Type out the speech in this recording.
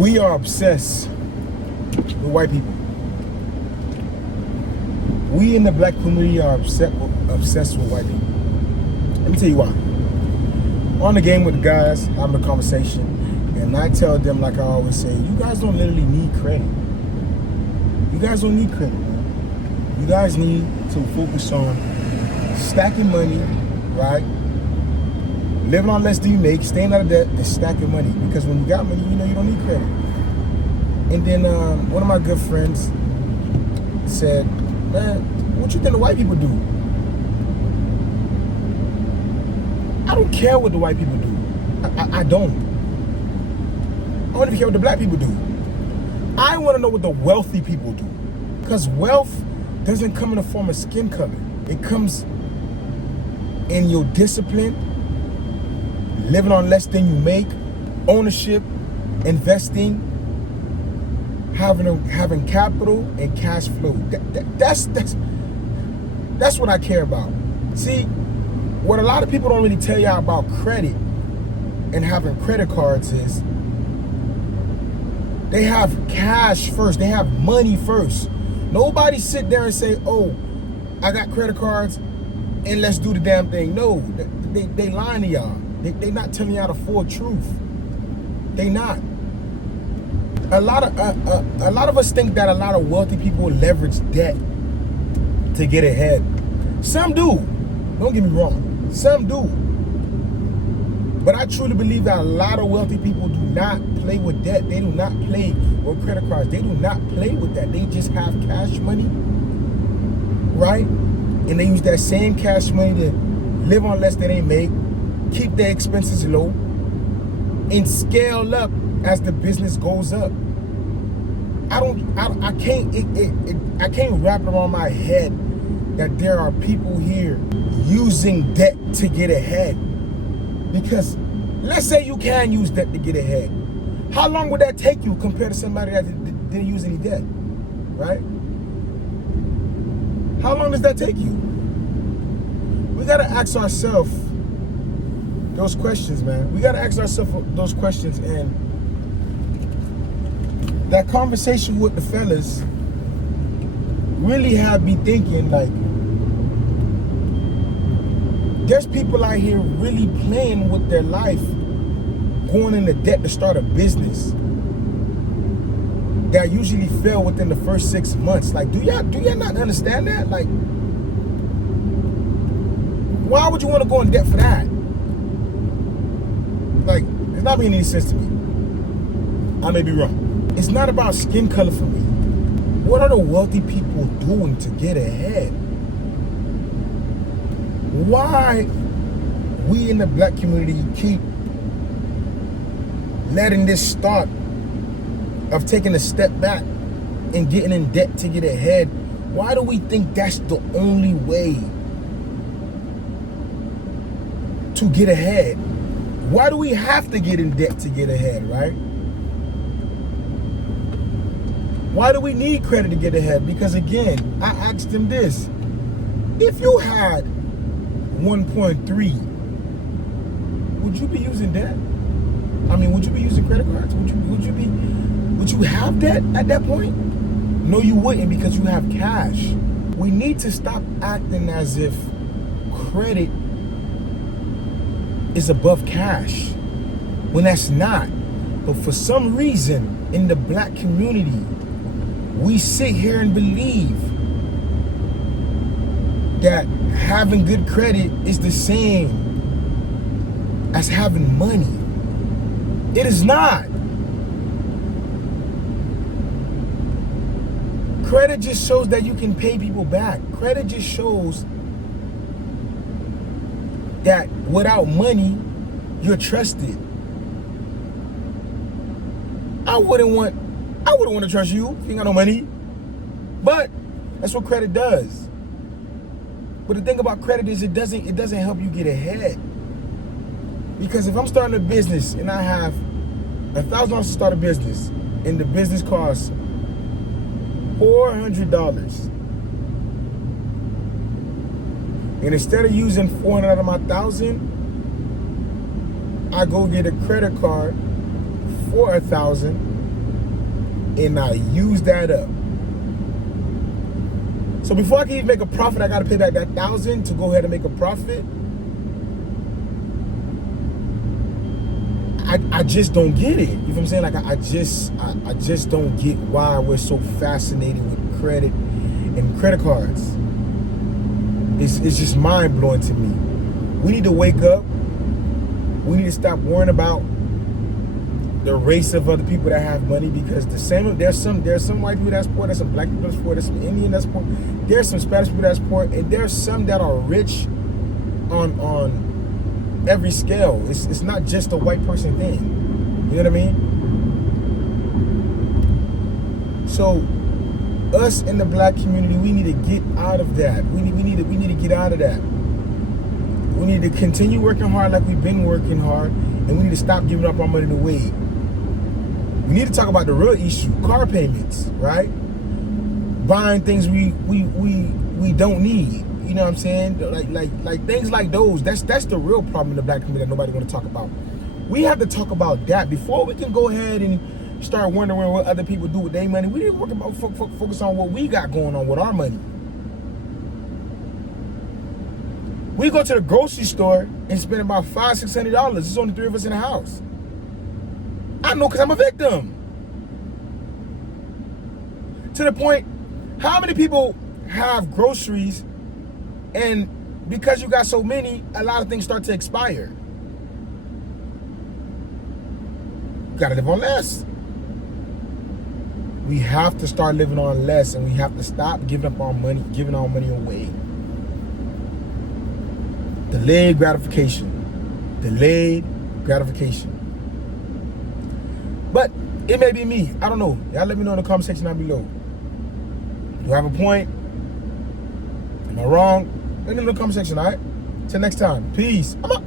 We are obsessed with white people. We in the black community are obsessed with white people. Let me tell you why. On the game with the guys, having a conversation, and I tell them, like I always say, you guys don't literally need credit. You guys don't need credit, man. You guys need to focus on stacking money, right? Living on less than you make, staying out of debt, and stacking money. Because when you got money, you know you don't need credit. And then one of my good friends said, man, what you think the white people do? I don't care what the white people do. I don't. I don't even care what the black people do. I want to know what the wealthy people do. Because wealth doesn't come in the form of skin color. It comes in your discipline, living on less than you make, ownership, investing, having capital and cash flow. That's what I care about. See, what a lot of people don't really tell y'all about credit and having credit cards is they have cash first. They have money first. Nobody sit there and say, oh, I got credit cards and let's do the damn thing. No, they lying to y'all. They not telling y'all the full truth. They not. A lot of us think that a lot of wealthy people leverage debt to get ahead. Some do. Don't get me wrong. Some do. But I truly believe that a lot of wealthy people do not play with debt. They do not play with credit cards. They do not play with that. They just have cash money, right? And they use that same cash money to live on less than they make, keep their expenses low, and scale up as the business goes up. I can't wrap it around my head that there are people here using debt to get ahead. Because let's say you can use debt to get ahead. How long would that take you compared to somebody that didn't use any debt, right? How long does that take you? We gotta ask ourselves those questions, man. We gotta ask ourselves those questions, and that conversation with the fellas really had me thinking, like, there's people out here really playing with their life, going into debt to start a business that usually fail within the first 6 months. Like, do y'all not understand that? Like, why would you want to go in debt for that? Like, it's not making any sense to me. I may be wrong. It's not about skin color for me. What are the wealthy people doing to get ahead? Why we in the black community keep letting this start of taking a step back and getting in debt to get ahead? Why do we think that's the only way to get ahead? Why do we have to get in debt to get ahead, right? Why do we need credit to get ahead? Because again, I asked him this. If you had 1.3, would you be using debt? I mean, would you be using credit cards? Would you have debt at that point? No, you wouldn't, because you have cash. We need to stop acting as if credit is above cash, when that's not. But for some reason in the black community, we sit here and believe that having good credit is the same as having money. It is not. Credit just shows that you can pay people back. Credit just shows that without money, you're trusted. I wouldn't want to trust you if you ain't got no money. But that's what credit does. But the thing about credit is it doesn't help you get ahead. Because if I'm starting a business and I have $1,000 to start a business and the business costs $400, and instead of using $400 out of my $1,000, I go get a credit card for $1,000 and I use that up. So before I can even make a profit, I got to pay back that $1,000 to go ahead and make a profit. I just don't get it. You know what I'm saying? Like I just don't get why we're so fascinated with credit and credit cards. It's just mind blowing to me. We need to wake up. We need to stop worrying about the race of other people that have money, because there's some white people that's poor, there's some black people that's poor, there's some Indian that's poor, there's some Spanish people that's poor, and there's some that are rich on every scale. It's not just a white person thing. You know what I mean? So us in the black community, we need to get out of that. We need to get out of that. We need to continue working hard like we've been working hard, and we need to stop giving up our money to wait. We need to talk about the real issue: car payments, right? Buying things we don't need. You know what I'm saying? Like things like those. That's the real problem in the black community that nobody want to talk about. We have to talk about that before we can go ahead and start wondering what other people do with their money. We need to work about focus on what we got going on with our money. We go to the grocery store and spend about $500-$600. There's only 3 of us in the house. I know, because I'm a victim. To the point, how many people have groceries, and because you got so many, a lot of things start to expire? You gotta live on less. We have to start living on less, and we have to stop giving our money away. Delayed gratification. But it may be me. I don't know. Y'all let me know in the comment section down below. Do I have a point? Am I wrong? Let me know in the comment section, all right? Till next time. Peace. I'm out.